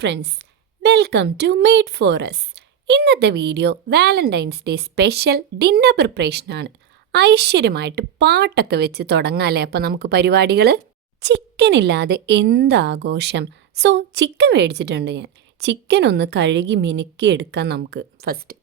Friends, welcome to made for us. ഇന്നത്തെ video Valentine's Day special dinner പ്രിപ്പറേഷനാണ്. ഐശ്വര്യമായിട്ട് പാട്ടൊക്കെ വെച്ച് തുടങ്ങാല്ലേ അപ്പോൾ നമുക്ക് പരിപാടികൾ. ചിക്കൻ ഇല്ലാതെ എന്താഘോഷം. സോ ചിക്കൻ മേടിച്ചിട്ടുണ്ട് ഞാൻ. ചിക്കൻ ഒന്ന് കഴുകി മിനുക്കി എടുക്കാം നമുക്ക്. ഫസ്റ്റ്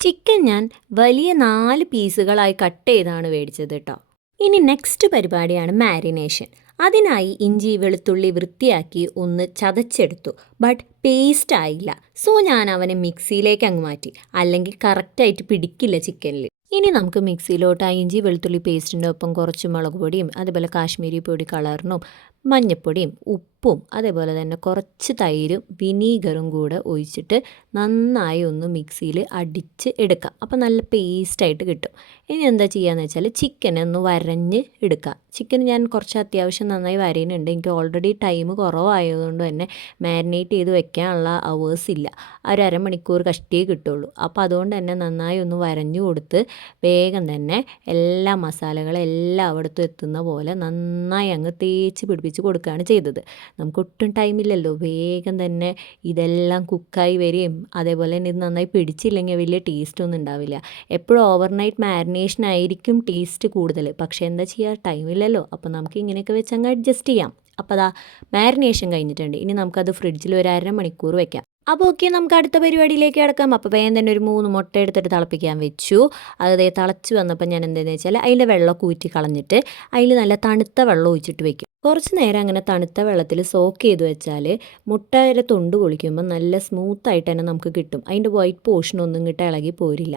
ചിക്കൻ ഞാൻ വലിയ 4 പീസുകളായി കട്ട് ചെയ്താണ് മേടിച്ചത് കേട്ടോ. ഇനി നെക്സ്റ്റ് പരിപാടിയാണ് മാരിനേഷൻ. അതിനായി ഇഞ്ചി വെളുത്തുള്ളി വൃത്തിയാക്കി ഒന്ന് ചതച്ചെടുത്തു. ബട്ട് പേസ്റ്റ് ആയില്ല. സോ ഞാൻ അവനെ മിക്സിയിലേക്ക് അങ്ങ് മാറ്റി, അല്ലെങ്കിൽ കറക്റ്റായിട്ട് പിടിക്കില്ല ചിക്കനിൽ. ഇനി നമുക്ക് മിക്സിയിലോട്ട് ആ ഇഞ്ചി വെളുത്തുള്ളി പേസ്റ്റിൻ്റെ ഒപ്പം കുറച്ച് മുളക് പൊടിയും അതേപോലെ കാശ്മീരി പൊടി കളറിനും മഞ്ഞൾപ്പൊടിയും ഉപ്പും അതേപോലെ തന്നെ കുറച്ച് തൈരും വിനീഗറും കൂടെ ഒഴിച്ചിട്ട് നന്നായി ഒന്ന് മിക്സിയിൽ അടിച്ച് എടുക്കാം. അപ്പോൾ നല്ല പേസ്റ്റായിട്ട് കിട്ടും. ഇനി എന്താ ചെയ്യുകയെന്ന് വെച്ചാൽ ചിക്കനെ ഒന്ന് വരഞ്ഞ് എടുക്കുക. ചിക്കൻ ഞാൻ കുറച്ച് അത്യാവശ്യം നന്നായി വരയുന്നുണ്ട്. എനിക്ക് ഓൾറെഡി ടൈം കുറവായതുകൊണ്ട് തന്നെ മാരിനേറ്റ് ചെയ്ത് വെക്കാനുള്ള അവേഴ്സ് ഇല്ല. ഒരു അരമണിക്കൂർ കഷ്ടിയേ കിട്ടുള്ളൂ. അപ്പോൾ അതുകൊണ്ട് തന്നെ നന്നായി ഒന്ന് വരഞ്ഞു കൊടുത്ത് വേഗം തന്നെ എല്ലാ മസാലകളും എല്ലാം അവിടുത്തെ എത്തുന്ന പോലെ നന്നായി അങ്ങ് തേച്ച് പിടിപ്പിച്ച് കൊടുക്കുകയാണ് ചെയ്തത്. നമുക്ക് ഒട്ടും ടൈമില്ലല്ലോ. വേഗം തന്നെ ഇതെല്ലാം കുക്കായി വരികയും അതേപോലെ തന്നെ ഇത് നന്നായി പിടിച്ചില്ലെങ്കിൽ വലിയ ടേസ്റ്റ് ഒന്നും ഉണ്ടാവില്ല. എപ്പോഴും ഓവർനൈറ്റ് മാരിനേഷൻ ആയിരിക്കും ടേസ്റ്റ് കൂടുതൽ. പക്ഷേ എന്താ ചെയ്യുക, ടൈമില്ലല്ലോ. അപ്പോൾ നമുക്ക് ഇങ്ങനെയൊക്കെ വെച്ച് അങ്ങ് അഡ്ജസ്റ്റ് ചെയ്യാം. അപ്പോൾ അതാ മാരിനേഷൻ കഴിഞ്ഞിട്ടുണ്ട്. ഇനി നമുക്കത് ഫ്രിഡ്ജിൽ ഒരു അരമണിക്കൂർ വെക്കാം. അപ്പോൾ ഓക്കെ, നമുക്ക് അടുത്ത പരിപാടിയിലേക്ക് കിടക്കാം. അപ്പോൾ വേഗം തന്നെ ഒരു 3 മുട്ട എടുത്തിട്ട് തിളപ്പിക്കാൻ വെച്ചു. അത് തിളച്ച് വന്നപ്പോൾ ഞാൻ എന്താണെന്ന് വെച്ചാൽ അതിൻ്റെ വെള്ളമൊക്കെ ഊറ്റി കളഞ്ഞിട്ട് അതിൽ നല്ല തണുത്ത വെള്ളം ഒഴിച്ചിട്ട് വെക്കും. കുറച്ച് നേരം അങ്ങനെ തണുത്ത വെള്ളത്തിൽ സോക്ക് ചെയ്ത് വെച്ചാൽ മുട്ടയുടെ തൊണ്ട് പൊളിക്കുമ്പോൾ നല്ല സ്മൂത്തായിട്ട് തന്നെ നമുക്ക് കിട്ടും. അതിൻ്റെ വൈറ്റ് പോർഷൻ ഒന്നും കിട്ടാൻ ഇളകി പോരില്ല.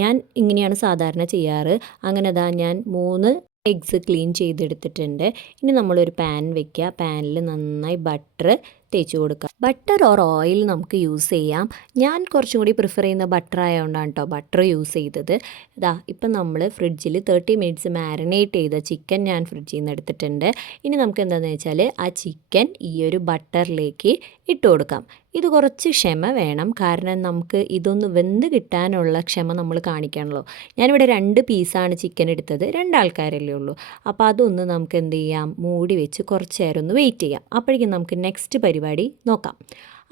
ഞാൻ ഇങ്ങനെയാണ് സാധാരണ ചെയ്യാറ്. അങ്ങനെ ഞാൻ 3 എഗ്സ് ക്ലീൻ ചെയ്തെടുത്തിട്ടുണ്ട്. ഇനി നമ്മളൊരു പാൻ വെക്കുക. പാനിൽ നന്നായി ബട്ടർ തേച്ച് കൊടുക്കുക. ബട്ടർ ഓർ ഓയിൽ നമുക്ക് യൂസ് ചെയ്യാം. ഞാൻ കുറച്ചും കൂടി പ്രിഫർ ചെയ്യുന്ന ബട്ടർ ആയതുകൊണ്ടാണ് കേട്ടോ ബട്ടർ യൂസ് ചെയ്തത്. ഇപ്പം നമ്മൾ ഫ്രിഡ്ജിൽ 30 മിനിറ്റ്സ് മാരിനേറ്റ് ചെയ്ത ചിക്കൻ ഞാൻ ഫ്രിഡ്ജിൽ നിന്ന് എടുത്തിട്ടുണ്ട്. ഇനി നമുക്ക് എന്താണെന്ന് വെച്ചാൽ ആ ചിക്കൻ ഈ ഒരു ബട്ടറിലേക്ക് ഇട്ട് കൊടുക്കാം. ഇത് കുറച്ച് ക്ഷമ വേണം, കാരണം നമുക്ക് ഇതൊന്ന് വെന്ത് കിട്ടാനുള്ള ക്ഷമ നമ്മൾ കാണിക്കണമല്ലോ. ഞാനിവിടെ 2 പീസാണ് ചിക്കൻ എടുത്തത്. 2 ആൾക്കാരല്ലേ ഉള്ളൂ. അപ്പോൾ അതൊന്ന് നമുക്ക് എന്ത് ചെയ്യാം, മൂടി വെച്ച് കുറച്ച് നേരം ഒന്ന് വെയിറ്റ് ചെയ്യാം. അപ്പോഴേക്കും നമുക്ക് നെക്സ്റ്റ് പരിപാടി നോക്കാം.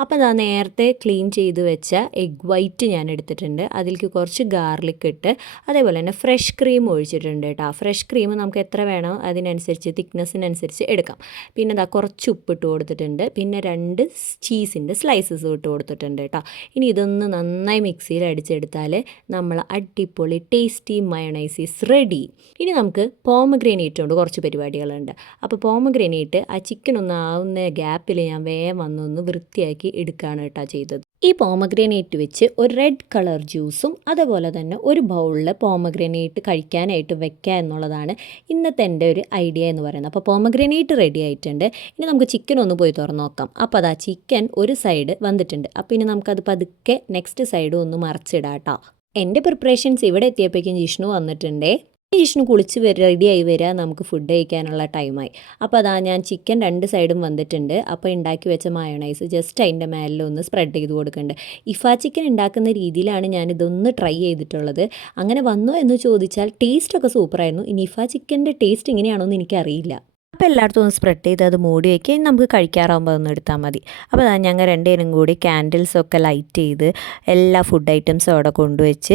അപ്പോൾ നേരത്തെ ക്ലീൻ ചെയ്ത് വെച്ച എഗ് വൈറ്റ് ഞാൻ എടുത്തിട്ടുണ്ട്. അതിലേക്ക് കുറച്ച് ഗാർലിക് ഇട്ട് അതേപോലെ തന്നെ ഫ്രഷ് ക്രീം ഒഴിച്ചിട്ടുണ്ട് കേട്ടോ. ഫ്രഷ് ക്രീം നമുക്ക് എത്ര വേണോ അതിനനുസരിച്ച് തിക്നെസ്സിനനുസരിച്ച് എടുക്കാം. പിന്നെ കുറച്ച് ഉപ്പിട്ട് കൊടുത്തിട്ടുണ്ട്. പിന്നെ 2 ചീസിൻ്റെ സ്ലൈസസ് ഇട്ട് കൊടുത്തിട്ടുണ്ട് കേട്ടോ. ഇനി ഇതൊന്ന് നന്നായി മിക്സിയിൽ അടിച്ചെടുത്താൽ നമ്മൾ അടിപൊളി ടേസ്റ്റി മയോണൈസ് ഈസ് റെഡി. ഇനി നമുക്ക് പോമഗ്രാനേറ്റ് കൊണ്ട് കുറച്ച് പരിപാടികളുണ്ട്. അപ്പോൾ പോമഗ്രാനേറ്റ് ആ ചിക്കൻ ഒന്ന് ആവുന്ന ഗ്യാപ്പിൽ ഞാൻ വേഗം വന്നൊന്ന് വൃത്തിയാക്കി എടുക്കുകയാണ് കേട്ടോ ചെയ്തത്. ഈ പോമഗ്രാനേറ്റ് വെച്ച് ഒരു റെഡ് കളർ ജ്യൂസും അതുപോലെ തന്നെ ഒരു ബൗളിൽ പോമഗ്രാനേറ്റ് കഴിക്കാനായിട്ട് വെക്കുക എന്നുള്ളതാണ് ഇന്നത്തെ എൻ്റെ ഒരു ഐഡിയ എന്ന് പറയുന്നത്. അപ്പോൾ പോമഗ്രാനേറ്റ് റെഡി ആയിട്ടുണ്ട്. ഇനി നമുക്ക് ചിക്കൻ ഒന്ന് പോയി തുറന്ന് നോക്കാം. അപ്പോൾ ചിക്കൻ ഒരു സൈഡ് വന്നിട്ടുണ്ട്. അപ്പോൾ ഇനി നമുക്കത് പതുക്കെ നെക്സ്റ്റ് സൈഡ് ഒന്ന് മറിച്ചിടാം കേട്ടോ. എൻ്റെ പ്രിപ്പറേഷൻസ് ഇവിടെ എത്തിയപ്പോഴേക്കും ജിഷ്ണു വന്നിട്ടുണ്ടേ. ജിഷ്ണു കുളിച്ച് റെഡിയായി വരിക, നമുക്ക് ഫുഡ് കഴിക്കാനുള്ള ടൈമായി. അപ്പോൾ ഞാൻ ചിക്കൻ 2 സൈഡും വന്നിട്ടുണ്ട്. അപ്പോൾ ഉണ്ടാക്കി വെച്ച മയോണൈസ് ജസ്റ്റ് അതിൻ്റെ മേലിലൊന്ന് സ്പ്രെഡ് ചെയ്ത് കൊടുക്കുന്നുണ്ട്. ഇഫാ ചിക്കൻ ഉണ്ടാക്കുന്ന രീതിയിലാണ് ഞാനിതൊന്ന് ട്രൈ ചെയ്തിട്ടുള്ളത്. അങ്ങനെ വന്നോ എന്ന് ചോദിച്ചാൽ ടേസ്റ്റൊക്കെ സൂപ്പറായിരുന്നു. ഇനി ഇഫാ ചിക്കൻ്റെ ടേസ്റ്റ് ഇങ്ങനെയാണോ എന്ന് എനിക്കറിയില്ല. അപ്പോൾ എല്ലായിടത്തും ഒന്ന് സ്പ്രെഡ് ചെയ്ത് അത് മൂടി വയ്ക്കുക. നമുക്ക് കഴിക്കാറാകുമ്പോൾ ഒന്ന് എടുത്താൽ മതി. അപ്പോൾ ഞങ്ങൾ 2 പേരും കൂടി ക്യാൻഡിൽസൊക്കെ ലൈറ്റ് ചെയ്ത് എല്ലാ ഫുഡ് ഐറ്റംസും അവിടെ കൊണ്ടുവച്ച്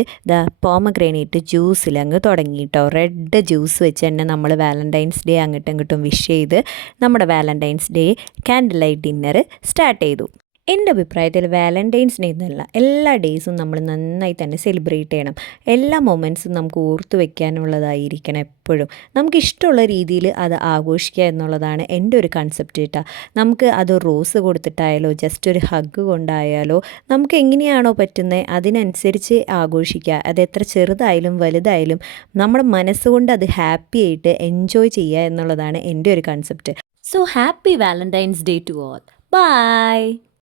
പോമഗ്രാനേറ്റ് ജ്യൂസിൽ അങ്ങ് തുടങ്ങി കേട്ടോ. റെഡ് ജ്യൂസ് വെച്ച് തന്നെ നമ്മൾ വാലന്റൈൻസ് ഡേ അങ്ങോട്ടും ഇങ്ങോട്ടും വിഷ് ചെയ്ത് നമ്മുടെ Valentine's day candle light dinner start ചെയ്തു. എൻ്റെ അഭിപ്രായത്തിൽ വാലന്റൈൻസ് ഡേ എന്നല്ല, എല്ലാ ഡേയ്സും നമ്മൾ നന്നായി തന്നെ സെലിബ്രേറ്റ് ചെയ്യണം. എല്ലാ മൊമെൻറ്റ്സും നമുക്ക് ഓർത്ത് വയ്ക്കാനുള്ളതായിരിക്കണം എപ്പോഴും. നമുക്കിഷ്ടമുള്ള രീതിയിൽ അത് ആഘോഷിക്കുക എന്നുള്ളതാണ് എൻ്റെ ഒരു കൺസെപ്റ്റ് കേട്ടോ. നമുക്ക് അത് റോസ് കൊടുത്തിട്ടായാലോ ജസ്റ്റ് ഒരു ഹഗ് കൊണ്ടായാലോ നമുക്ക് എങ്ങനെയാണോ പറ്റുന്നത് അതിനനുസരിച്ച് ആഘോഷിക്കുക. അത് എത്ര ചെറുതായാലും വലുതായാലും നമ്മുടെ മനസ്സുകൊണ്ട് അത് ഹാപ്പി ആയിട്ട് എൻജോയ് ചെയ്യുക എന്നുള്ളതാണ് എൻ്റെ ഒരു concept. So happy Valentine's day to all. By.